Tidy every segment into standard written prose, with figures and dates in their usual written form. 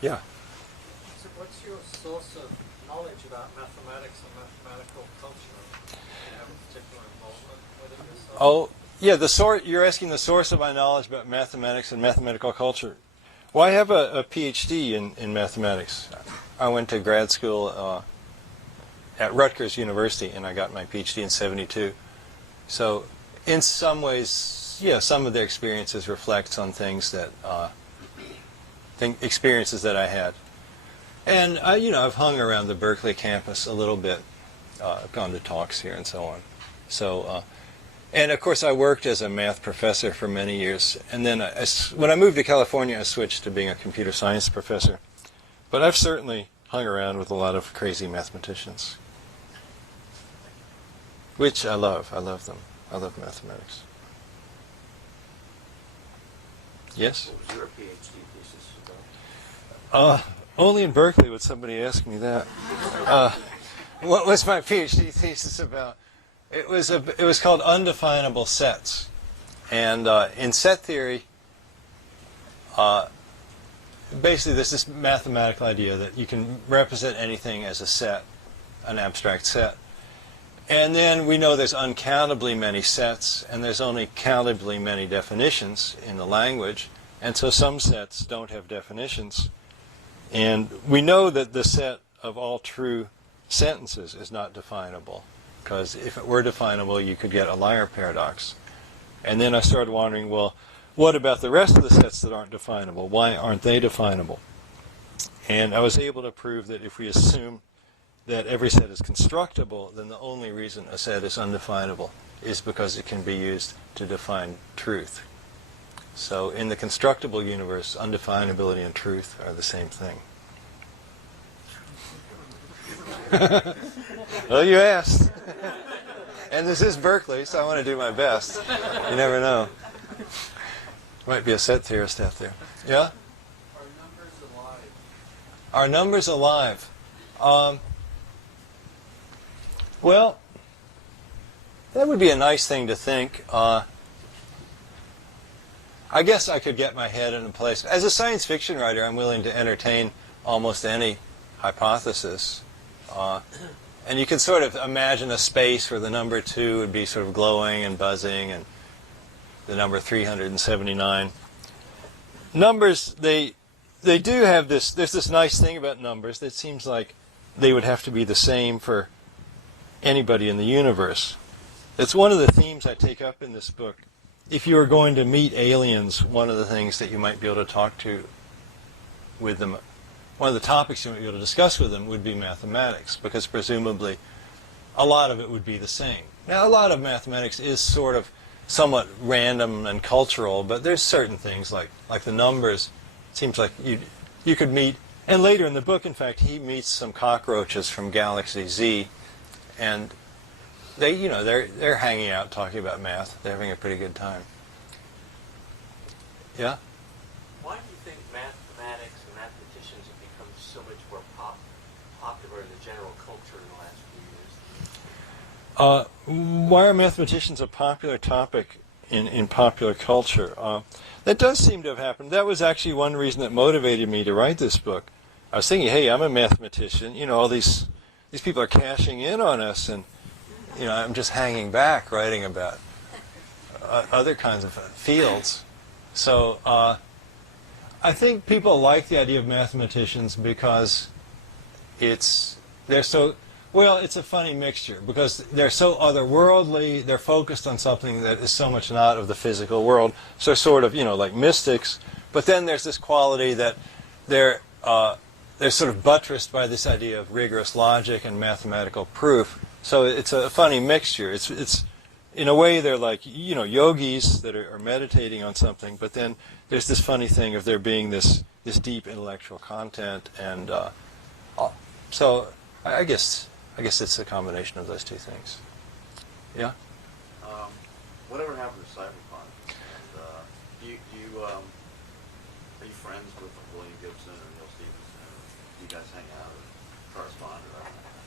Yeah. So what's your source of knowledge about mathematics and mathematical culture? Do you have a particular involvement with it yourself? Oh, yeah, you're asking the source of my knowledge about mathematics and mathematical culture. Well, I have a PhD in mathematics. I went to grad school at Rutgers University, and I got my PhD in '72. So in some ways, yeah, some of their experiences reflects on things that, experiences that I had. And, I've hung around the Berkeley campus a little bit. I've gone to talks here and so on. So, and of course I worked as a math professor for many years. And then when I moved to California, I switched to being a computer science professor. But I've certainly hung around with a lot of crazy mathematicians, which I love. I love them. I love mathematics. Yes? What was your PhD thesis about? Only in Berkeley would somebody ask me that. What was my PhD thesis about? It was called Undefinable Sets. And in set theory, basically there's this mathematical idea that you can represent anything as a set, an abstract set. And then we know there's uncountably many sets, and there's only countably many definitions in the language. And so some sets don't have definitions. And we know that the set of all true sentences is not definable, because if it were definable, you could get a liar paradox. And then I started wondering, well, what about the rest of the sets that aren't definable? Why aren't they definable? And I was able to prove that if we assume that every set is constructible, then the only reason a set is undefinable is because it can be used to define truth. So in the constructible universe, undefinability and truth are the same thing. Well, you asked. And this is Berkeley, so I want to do my best. You never know. Might be a set theorist out there. Yeah? Are numbers alive? Are numbers alive? Well, that would be a nice thing to think. I guess I could get my head in a place. As a science fiction writer, I'm willing to entertain almost any hypothesis. And you can sort of imagine a space where the number 2 would be sort of glowing and buzzing, and the number 379. Numbers, they do have this, there's this nice thing about numbers that seems like they would have to be the same for anybody in the universe. It's one of the themes I take up in this book. If you were going to meet aliens, one of the things that you might be able to talk to with them, one of the topics you might be able to discuss with them would be mathematics, because presumably a lot of it would be the same. Now, a lot of mathematics is sort of somewhat random and cultural, but there's certain things like the numbers. It seems like you could meet, and later in the book, in fact, he meets some cockroaches from Galaxy Z, and they're hanging out talking about math. They're having a pretty good time. Yeah? Why do you think mathematics and mathematicians have become so much more popular in the general culture in the last few years? Why are mathematicians a popular topic in popular culture? That does seem to have happened. That was actually one reason that motivated me to write this book. I was thinking, hey, I'm a mathematician. All these people are cashing in on us, and I'm just hanging back writing about other kinds of fields. So I think people like the idea of mathematicians because it's a funny mixture, because they're so otherworldly, they're focused on something that is so much not of the physical world, so sort of, like mystics, but then there's this quality that they're sort of buttressed by this idea of rigorous logic and mathematical proof. So it's a funny mixture. It's in a way they're like, yogis that are meditating on something, but then there's this funny thing of there being this deep intellectual content, and so I guess it's a combination of those two things. Yeah? Whatever happened to cyberpunk? And, are you friends with William Gibson or Neil Stephenson? Do you guys hang out or correspond?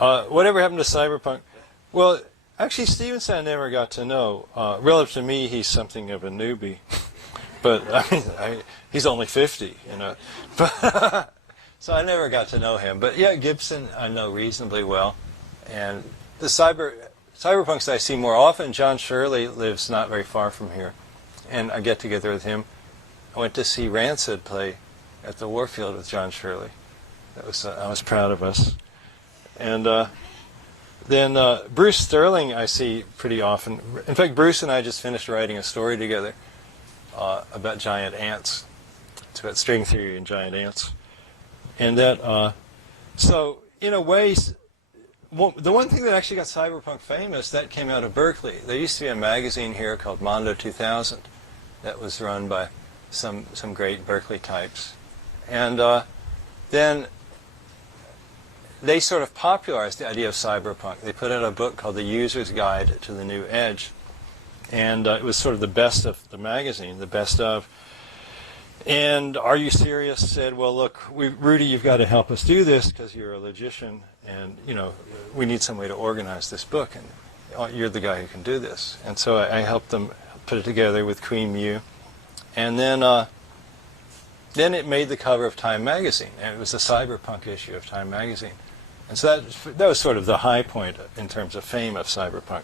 Or whatever happened to cyberpunk? Well, actually, Stevenson I never got to know. Relative to me, he's something of a newbie. But he's only 50, But So I never got to know him. But yeah, Gibson I know reasonably well. And the cyberpunks that I see more often, John Shirley lives not very far from here. And I get together with him. I went to see Rancid play at the Warfield with John Shirley. That was I was proud of us. And then Bruce Sterling I see pretty often. In fact, Bruce and I just finished writing a story together about giant ants. It's about string theory and giant ants. And that, so in a way, the one thing that actually got cyberpunk famous, that came out of Berkeley. There used to be a magazine here called Mondo 2000 that was run by some great Berkeley types. And then they sort of popularized the idea of cyberpunk. They put out a book called The User's Guide to the New Edge. And it was sort of the best of the magazine, the best of. And Are You Serious said, well, look, Rudy, you've got to help us do this because you're a logician, and, you know, we need some way to organize this book, and you're the guy who can do this. And so I helped them put it together with Queen Mew. And then it made the cover of Time magazine, and it was a cyberpunk issue of Time magazine. And so that was sort of the high point in terms of fame of cyberpunk.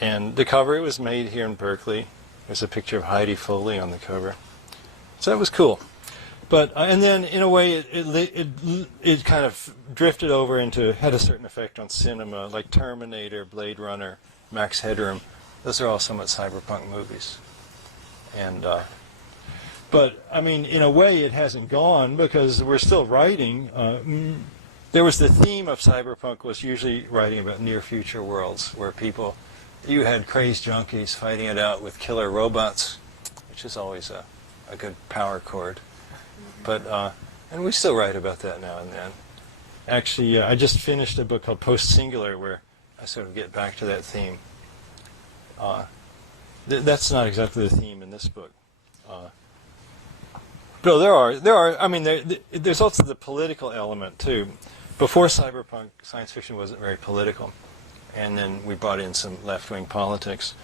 And the cover, it was made here in Berkeley. There's a picture of Heidi Foley on the cover. So that was cool. But and then in a way it kind of drifted over into, had a certain effect on cinema, like Terminator, Blade Runner, Max Headroom. Those are all somewhat cyberpunk movies. And but I mean, in a way it hasn't gone because we're still writing. There was the theme of cyberpunk was usually writing about near future worlds where you had crazed junkies fighting it out with killer robots, which is always a good power chord. But and we still write about that now and then. Actually, I just finished a book called Post Singular where I sort of get back to that theme. That's not exactly the theme in this book. No, there are. I mean, there's also the political element too. Before cyberpunk, science fiction wasn't very political, and then we brought in some left-wing politics,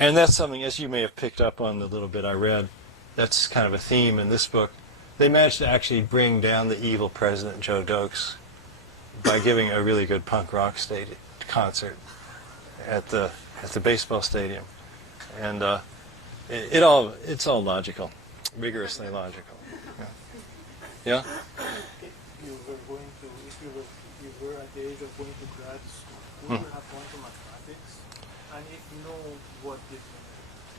and that's something, as you may have picked up on the little bit I read. That's kind of a theme in this book. They managed to actually bring down the evil president Joe Dokes by giving a really good punk rock concert at the baseball stadium, and it's all logical, rigorously logical. Yeah. If you were at the age of going to grad school, would you have gone to mathematics? And if no, what did you?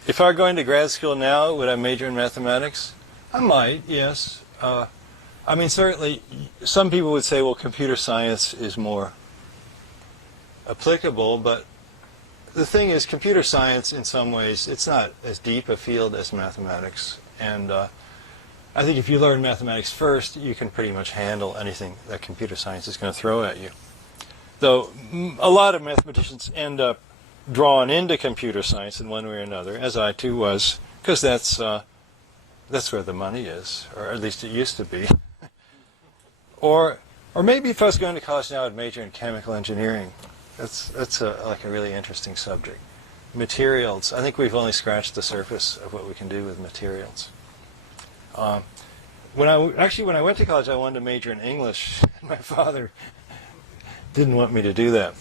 If I were going to grad school now, would I major in mathematics? I might, yes. I mean, certainly, some people would say, well, computer science is more applicable, but the thing is, computer science, in some ways, it's not as deep a field as mathematics. And I think if you learn mathematics first, you can pretty much handle anything that computer science is going to throw at you. Though a lot of mathematicians end up drawn into computer science in one way or another, as I too was, because that's where the money is, or at least it used to be. or maybe if I was going to college now, I'd major in chemical engineering. That's like a really interesting subject. Materials. I think we've only scratched the surface of what we can do with materials. When I went to college, I wanted to major in English. My father didn't want me to do that.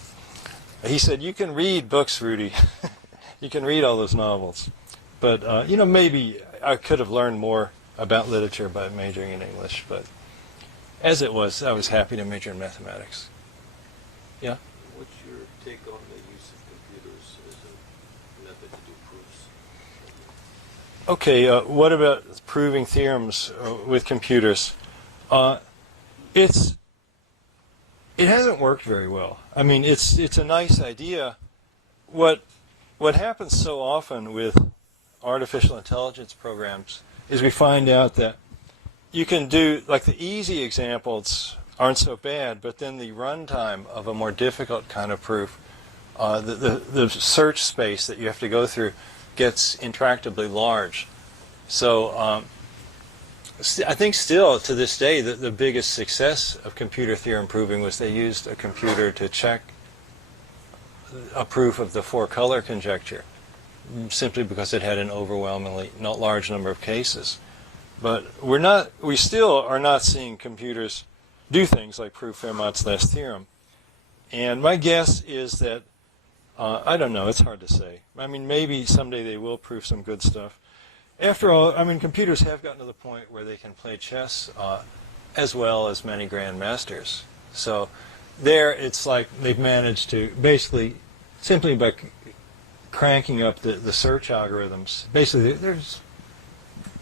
He said, "You can read books, Rudy. You can read all those novels, but maybe I could have learned more about literature by majoring in English." But as it was, I was happy to major in mathematics. Yeah. What's your take on the use of computers as a method to do proofs? Okay, what about proving theorems with computers? It hasn't worked very well. I mean, it's a nice idea. What happens so often with artificial intelligence programs is we find out that you can do, like, the easy examples aren't so bad, but then the runtime of a more difficult kind of proof, the search space that you have to go through gets intractably large. So I think still to this day the biggest success of computer theorem proving was they used a computer to check a proof of the four-color conjecture, simply because it had an overwhelmingly large number of cases. But we still are not seeing computers do things like prove Fermat's last theorem. And my guess is that, I don't know, it's hard to say. I mean, maybe someday they will prove some good stuff. After all, I mean, computers have gotten to the point where they can play chess as well as many grandmasters. So there, it's like they've managed to basically, simply by cranking up the search algorithms, basically they're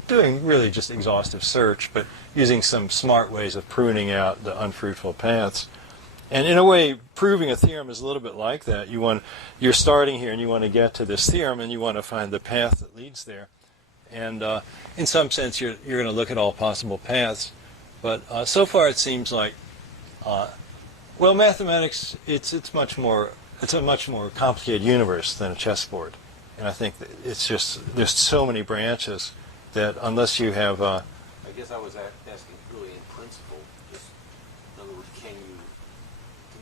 doing really just exhaustive search, but using some smart ways of pruning out the unfruitful paths. And in a way, proving a theorem is a little bit like that. You're starting here and you want to get to this theorem and you want to find the path that leads there. And in some sense, you're going to look at all possible paths. But so far, it seems like, well, mathematics, it's a much more complicated universe than a chessboard. And I think that it's just, there's so many branches that unless you have... I guess I was asking really in principle, just in other words, can you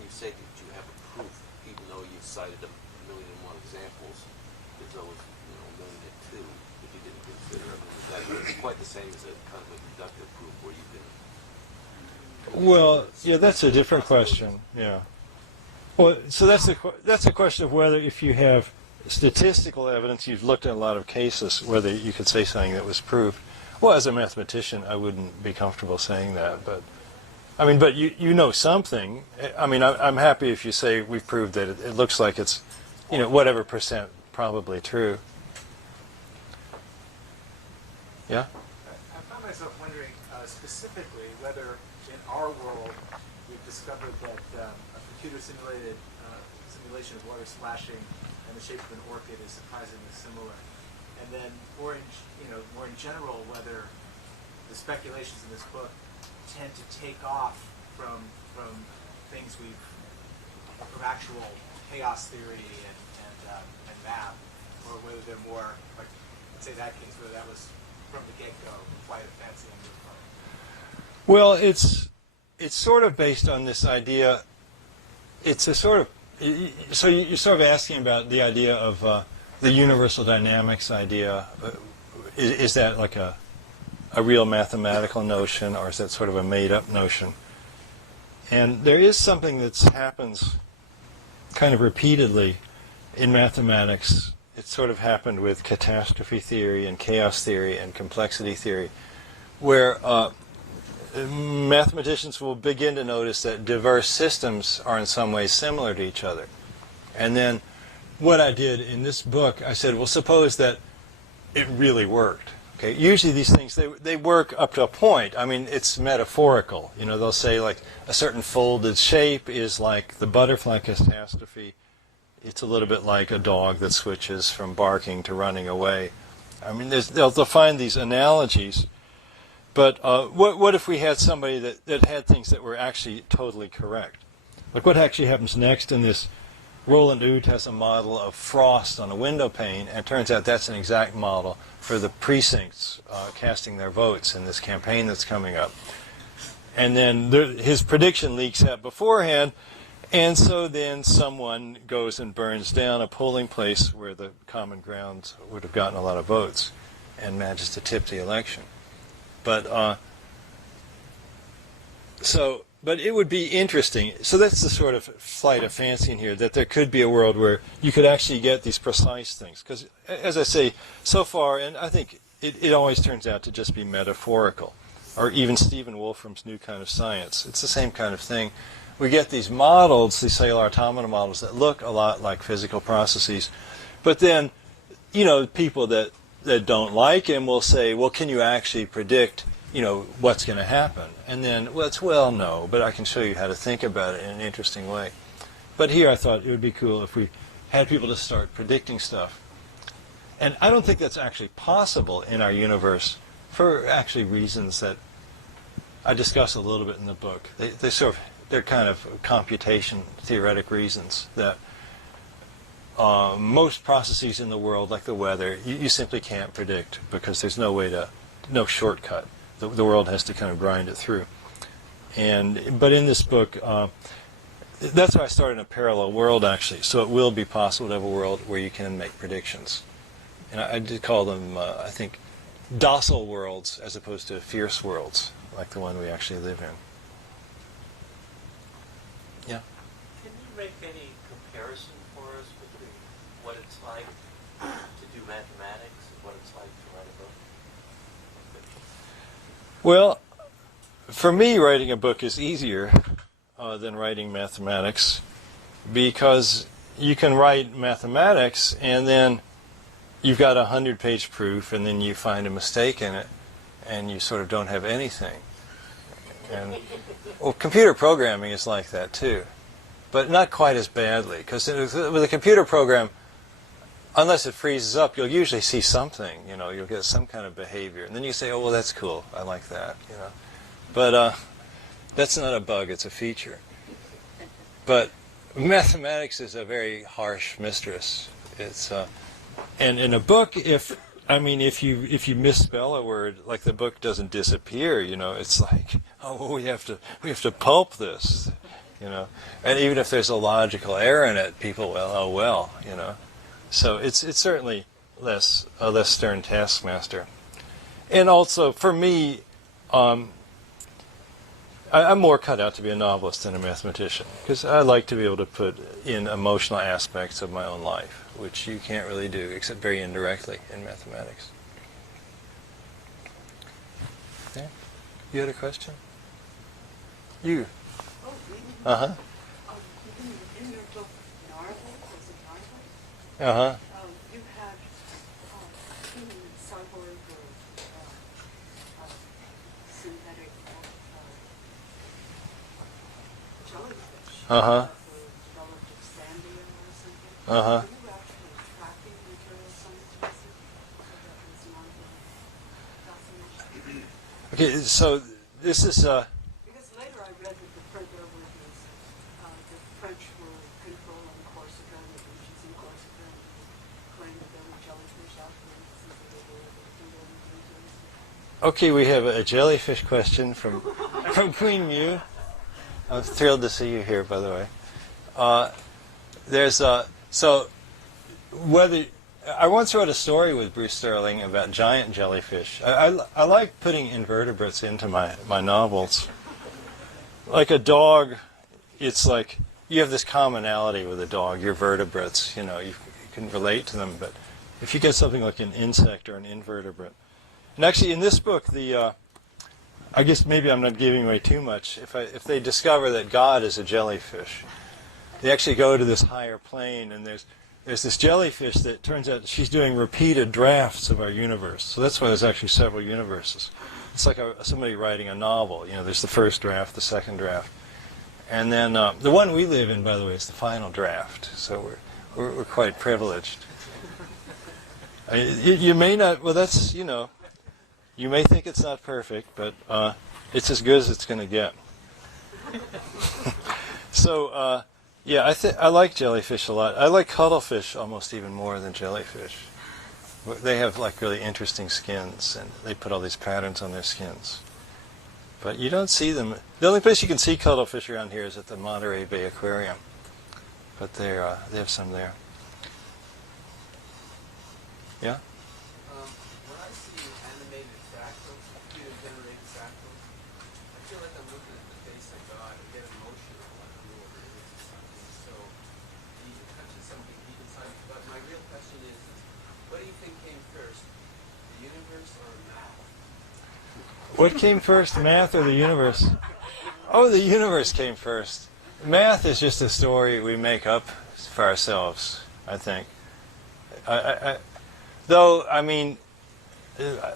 say that you have a proof, even though you've cited a million and one examples, there's always, a million and two if you didn't consider them. Is that quite the same as a kind of a deductive proof where you can... Well, yeah, that's a different question, yeah. Well, so that's a question of whether if you have statistical evidence, you've looked at a lot of cases, whether you could say something that was proved. Well, as a mathematician, I wouldn't be comfortable saying that, but I mean, but you know something. I mean, I'm happy if you say we've proved that it looks like it's, whatever percent probably true. Yeah? I found myself wondering specifically whether in our world we've discovered that a computer simulation of water splashing and the shape of an orchid is surprisingly similar. And then more in general, whether the speculations in this book tend to take off from things from actual chaos theory and math, or whether they're more like, let's say that case, whether that was from the get-go quite a fancy on your part. Well, it's sort of based on this idea. It's a sort of, so you're sort of asking about the idea of the universal dynamics idea. Is that like a real mathematical notion, or is that sort of a made-up notion? And there is something that happens kind of repeatedly in mathematics. It sort of happened with catastrophe theory and chaos theory and complexity theory, where mathematicians will begin to notice that diverse systems are in some ways similar to each other. And then what I did in this book, I said, well, suppose that it really worked. Okay, usually these things, they work up to a point. I mean, it's metaphorical. They'll say like a certain folded shape is like the butterfly catastrophe. It's a little bit like a dog that switches from barking to running away. I mean, they'll find these analogies. But what if we had somebody that had things that were actually totally correct? Like what actually happens next in this? Roland Oot has a model of frost on a window pane, and it turns out that's an exact model for the precincts casting their votes in this campaign that's coming up. And then his prediction leaks out beforehand, and so then someone goes and burns down a polling place where the Common Ground would have gotten a lot of votes and manages to tip the election. But But it would be interesting. So that's the sort of flight of fancy in here, that there could be a world where you could actually get these precise things. Because, as I say, so far, and I think it always turns out to just be metaphorical. Or even Stephen Wolfram's New Kind of Science. It's the same kind of thing. We get these models, these cellular automata models, that look a lot like physical processes. But then, people that don't like him will say, well, can you actually predict what's going to happen? And then, well, no, but I can show you how to think about it in an interesting way. But here I thought it would be cool if we had people to start predicting stuff. And I don't think that's actually possible in our universe for actually reasons that I discuss a little bit in the book. They're kind of computation theoretic reasons that most processes in the world, like the weather, you simply can't predict because there's no shortcut. The world has to kind of grind it through. But in this book, that's why I started in a parallel world, actually. So it will be possible to have a world where you can make predictions. And I did call them, I think, docile worlds as opposed to fierce worlds like the one we actually live in. Yeah. Can you make any comparison for us between what it's like to do mathematics and what it's like to write a book? Well, for me, writing a book is easier than writing mathematics because you can write mathematics and then you've got a 100-page proof and then you find a mistake in it and you sort of don't have anything. And well, computer programming is like that too, but not quite as badly because with a computer program, unless it freezes up, you'll usually see something. You know, you'll get some kind of behavior, and then you say, "Oh, well, that's cool. I like that." You know, but that's not a bug; it's a feature. But mathematics is a very harsh mistress. It's and in a book, if you misspell a word, like the book doesn't disappear. You know, it's like, oh, well, we have to pulp this. You know, and even if there's a logical error in it, people will, oh well, you know. So it's certainly a less stern taskmaster. And also, for me, I'm more cut out to be a novelist than a mathematician because I like to be able to put in emotional aspects of my own life, which you can't really do except very indirectly in mathematics. Yeah? You had a question? You? Uh-huh. In your book, Narwhal, was it Narwhal? Uh-huh. You had human cyborg or synthetic jellyfish. Uh-huh. Developed expandia or something. Uh-huh. Were you actually tracking material scientists? That was non-fascination. Okay, so this is Because later I read that there were these, the French were controlling Corsica, the beaches in Corsica, and they claimed that there were jellyfish out there, since they were able to do anything to us. okay. We have a jellyfish question from Queen Mew. I'm thrilled to see you here, by the way. So whether I once wrote a story with Bruce Sterling about giant jellyfish. I like putting invertebrates into my novels. Like a dog, it's like you have this commonality with a dog. You're vertebrates, you know, you can relate to them. But if you get something like an insect or an invertebrate, and actually in this book, I guess maybe I'm not giving away too much. If they discover that God is a jellyfish, they actually go to this higher plane, and there's this jellyfish that turns out she's doing repeated drafts of our universe. So that's why there's actually several universes. It's like somebody writing a novel. You know, there's the first draft, the second draft, and then the one we live in, by the way, is the final draft. So we're quite privileged. You may not. Well, that's, you know, you may think it's not perfect, but it's as good as it's going to get. So. Yeah, I like jellyfish a lot. I like cuttlefish almost even more than jellyfish. They have like really interesting skins, and they put all these patterns on their skins. But you don't see them. The only place you can see cuttlefish around here is at the Monterey Bay Aquarium. But they have some there. Yeah? When I see animated fractals, computer-generated fractals, I feel like I'm looking at the face of God and get emotional. I don't know what it is or something. So it touches something deep inside me. But my real question is what do you think came first, the universe or math? What came first, math or the universe? Oh, the universe came first. Math is just a story we make up for ourselves, I think. Though, I mean,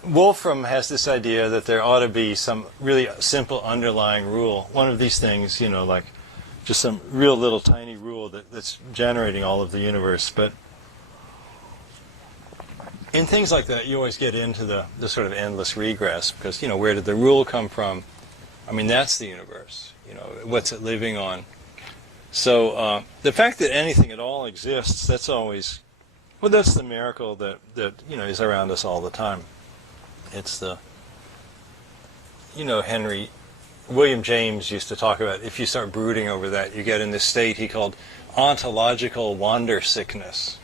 Wolfram has this idea that there ought to be some really simple underlying rule. One of these things, you know, like just some real little tiny rule that's generating all of the universe. But in things like that, you always get into the sort of endless regress because, you know, where did the rule come from? I mean, that's the universe. You know, what's it living on? So the fact that anything at all exists, that's always, well, that's the miracle that you know is around us all the time. It's the, you know, William James used to talk about if you start brooding over that, you get in this state he called ontological wander sickness,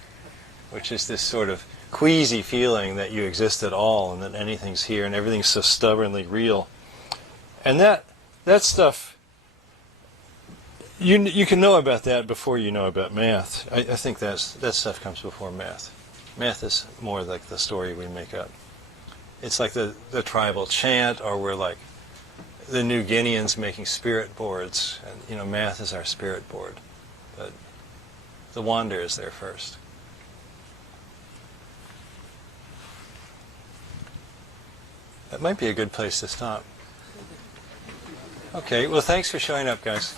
which is this sort of queasy feeling that you exist at all and that anything's here and everything's so stubbornly real. And that stuff, you can know about that before you know about math. I think that stuff comes before math. Math is more like the story we make up. It's like the tribal chant, or we're like the New Guineans making spirit boards, and math is our spirit board. But the wonder is there first. That might be a good place to stop. Okay, well, thanks for showing up, guys.